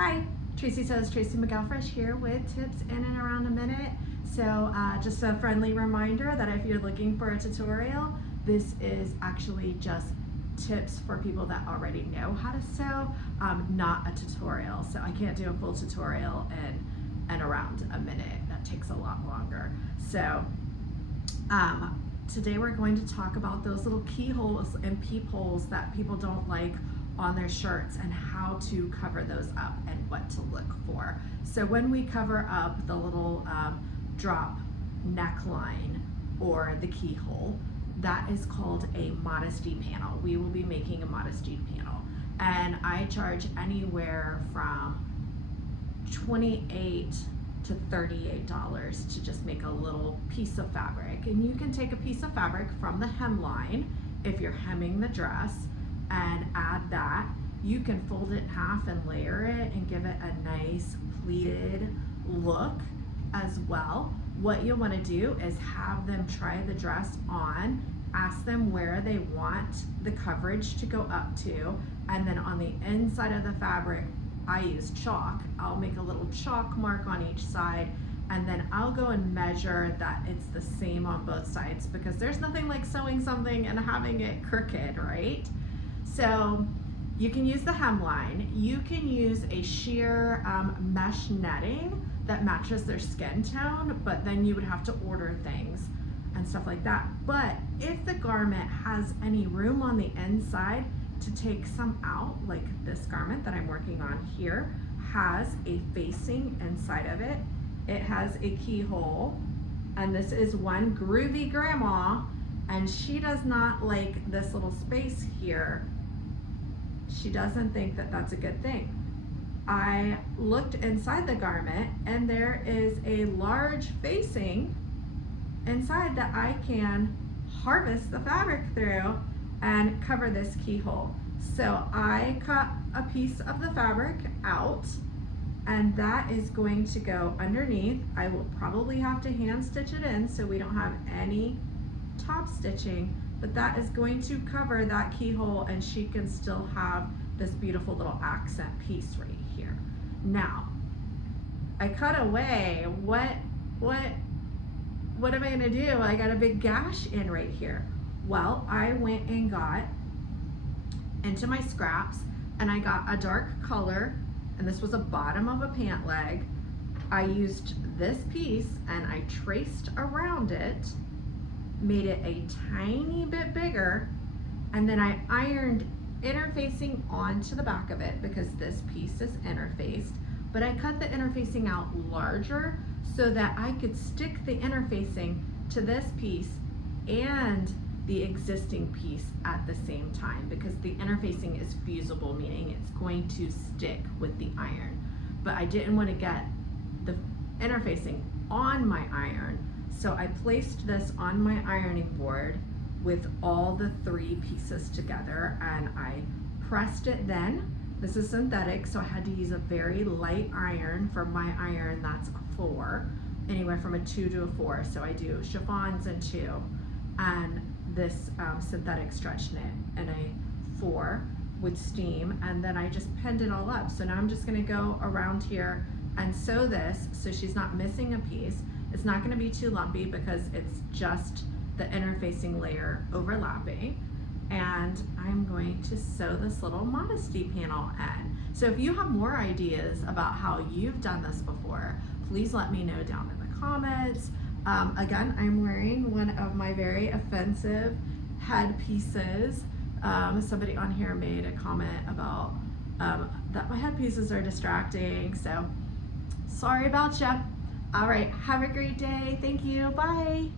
Hi, Tracy says Tracy McGalfresh here with tips in and around a minute. So just a friendly reminder that if you're looking for a tutorial, this is actually just tips for people that already know how to sew, not a tutorial. So I can't do a full tutorial in around a minute. That takes a lot longer. So today we're going to talk about those little keyholes and peepholes that people don't like on their shirts and how to cover those up and what to look for. So when we cover up the little drop neckline or the keyhole, that is called a modesty panel. We will be making a modesty panel, and I charge anywhere from $28 to $38 to just make a little piece of fabric. And you can take a piece of fabric from the hemline if you're hemming the dress and add that. You can fold it in half and layer it and give it a nice pleated look as well. What you'll want to do is have them try the dress on, ask them where they want the coverage to go up to, and then on the inside of the fabric, I use chalk. I'll make a little chalk mark on each side, and then I'll go and measure that it's the same on both sides, because there's nothing like sewing something and having it crooked, right? So you can use the hemline. You can use a sheer mesh netting that matches their skin tone, but then you would have to order things and stuff like that. But if the garment has any room on the inside to take some out, like this garment that I'm working on here has a facing inside of it. It has a keyhole, and this is one groovy grandma, and she does not like this little space here. She doesn't think that that's a good thing. I looked inside the garment, and there is a large facing inside that I can harvest the fabric through and cover this keyhole. So I cut a piece of the fabric out, and that is going to go underneath. I will probably have to hand stitch it in so we don't have any top stitching, but that is going to cover that keyhole, and she can still have this beautiful little accent piece right here. Now, I cut away, what am I gonna do? I got a big gash in right here. Well, I went and got into my scraps, and I got a dark color, and this was a bottom of a pant leg. I used this piece and I traced around it, made it a tiny bit bigger, and then I ironed interfacing onto the back of it because this piece is interfaced, but I cut the interfacing out larger so that I could stick the interfacing to this piece and the existing piece at the same time, because the interfacing is fusible, meaning it's going to stick with the iron. But I didn't want to get the interfacing on my iron, so I placed this on my ironing board with all the three pieces together, and I pressed it then. This is synthetic, so I had to use a very light iron. For my iron, that's a 4, anywhere from a 2 to a 4. So I do chiffons in 2, and this synthetic stretch knit in a 4 with steam, and then I just pinned it all up. So now I'm just gonna go around here and sew this so she's not missing a piece. It's not gonna be too lumpy because it's just the interfacing layer overlapping, and I'm going to sew this little modesty panel in. So if you have more ideas about how you've done this before, please let me know down in the comments. Again, I'm wearing one of my very offensive headpieces. Somebody on here made a comment about that my headpieces are distracting, so sorry about you. All right, have a great day. Thank you, bye.